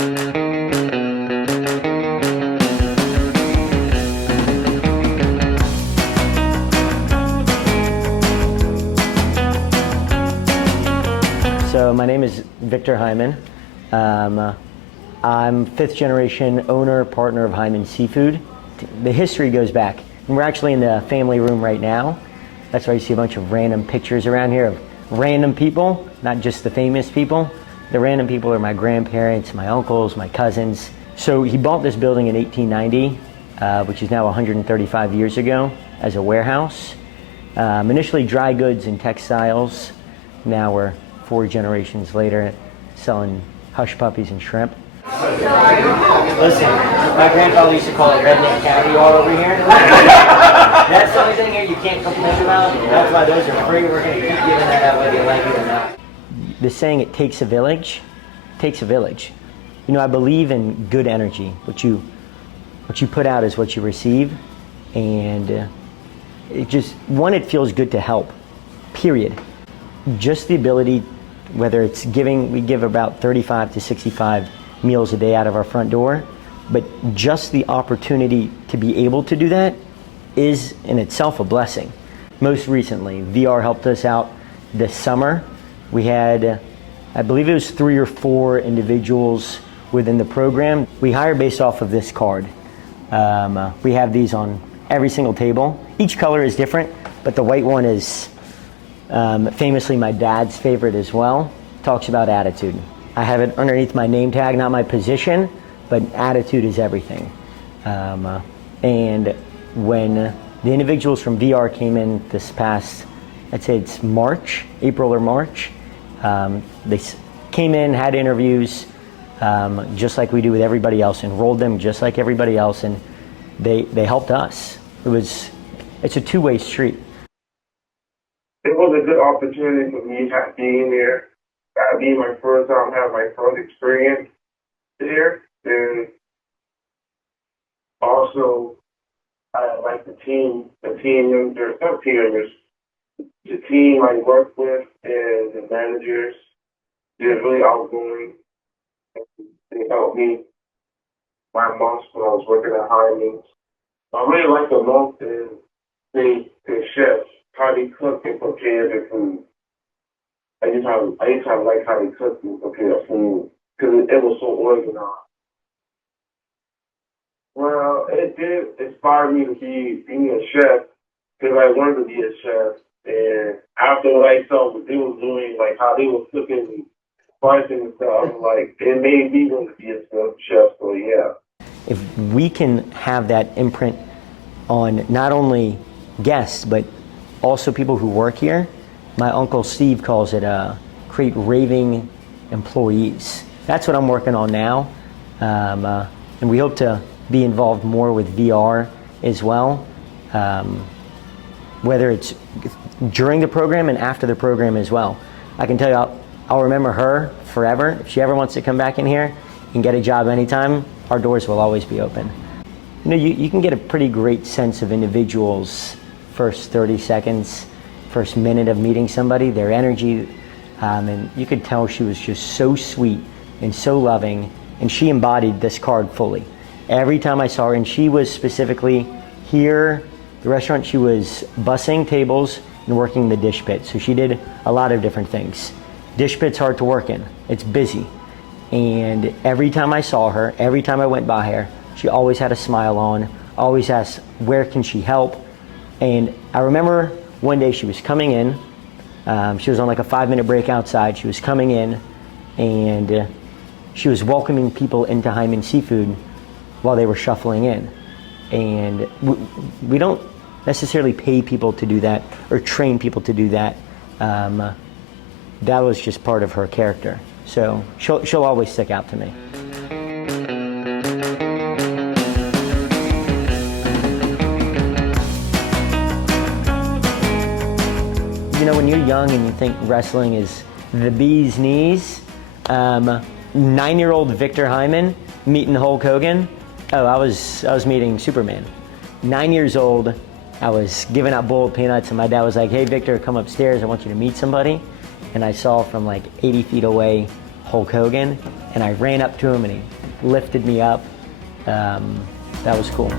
So my name is Victor Hyman. I'm fifth generation owner, partner of Hyman Seafood. The history goes back, and we're actually in the family room right now. That's why you see a bunch of random pictures around here of random people, not just the famous people. The random people are my grandparents, my uncles, my cousins. So he bought this building in 1890, which is now 135 years ago, as a warehouse. Initially dry goods and textiles. Now we're 4 generations later selling hush puppies and shrimp. Listen, my grandfather used to call it redneck caviar over here. That's the only thing here you can't complain about. That's why those are free. We're going to keep giving that out whether you like it or not. The saying, it takes a village, takes a village. You know, I believe in good energy. What you put out is what you receive. And it feels good to help, period. Just the ability, whether it's giving, we give about 35 to 65 meals a day out of our front door, but just the opportunity to be able to do that is in itself a blessing. Most recently, VR helped us out this summer. We had, I believe it was 3 or 4 individuals within the program. We hire based off of this card. We have these on every single table. Each color is different, but the white one is famously my dad's favorite as well. Talks about attitude. I have it underneath my name tag, not my position, but attitude is everything. And when the individuals from VR came in this past, I'd say it's March, April or March, they came in, had interviews, just like we do with everybody else, enrolled them just like everybody else, and they helped us. It's a two-way street. It was a good opportunity for me being there. Being my first time, having my first experience there, and also I like the team members, not team members, the team I work with and the managers. They're really outgoing. They helped me my months when I was working at Hymans. I really like the most is the chefs, how they cook and prepare their food. I used to like how they cook and prepare food because it was so organized. Well, it did inspire me to being a chef because I wanted to be a chef. And after what I saw what they were doing, like how they were cooking and spicing and stuff, I was like, it made me want to be a chef. So yeah. If we can have that imprint on not only guests but also people who work here, my uncle Steve calls it create raving employees. That's what I'm working on now, and we hope to be involved more with VR as well, whether it's during the program and after the program as well. I can tell you, I'll remember her forever. If she ever wants to come back in here and get a job anytime, our doors will always be open. You know, you can get a pretty great sense of individuals first 30 seconds, first minute of meeting somebody, their energy, and you could tell she was just so sweet and so loving, and she embodied this card fully. Every time I saw her, and she was specifically here, the restaurant, she was bussing tables and working the dish pit. So she did a lot of different things. Dish pit's hard to work in, it's busy. And every time I saw her, every time I went by her, she always had a smile on, always asked, where can she help? And I remember one day she was coming in, she was on like a 5-minute break outside, she was coming in, and she was welcoming people into Hyman Seafood while they were shuffling in. And we don't necessarily pay people to do that or train people to do that. That was just part of her character. So she'll always stick out to me. You know, when you're young and you think wrestling is the bee's knees, 9-year-old Victor Hyman meeting Hulk Hogan. Oh, I was meeting Superman. 9 years old, I was giving out boiled peanuts, and my dad was like, hey Victor, come upstairs, I want you to meet somebody. And I saw from like 80 feet away Hulk Hogan. and I ran up to him and he lifted me up. That was cool.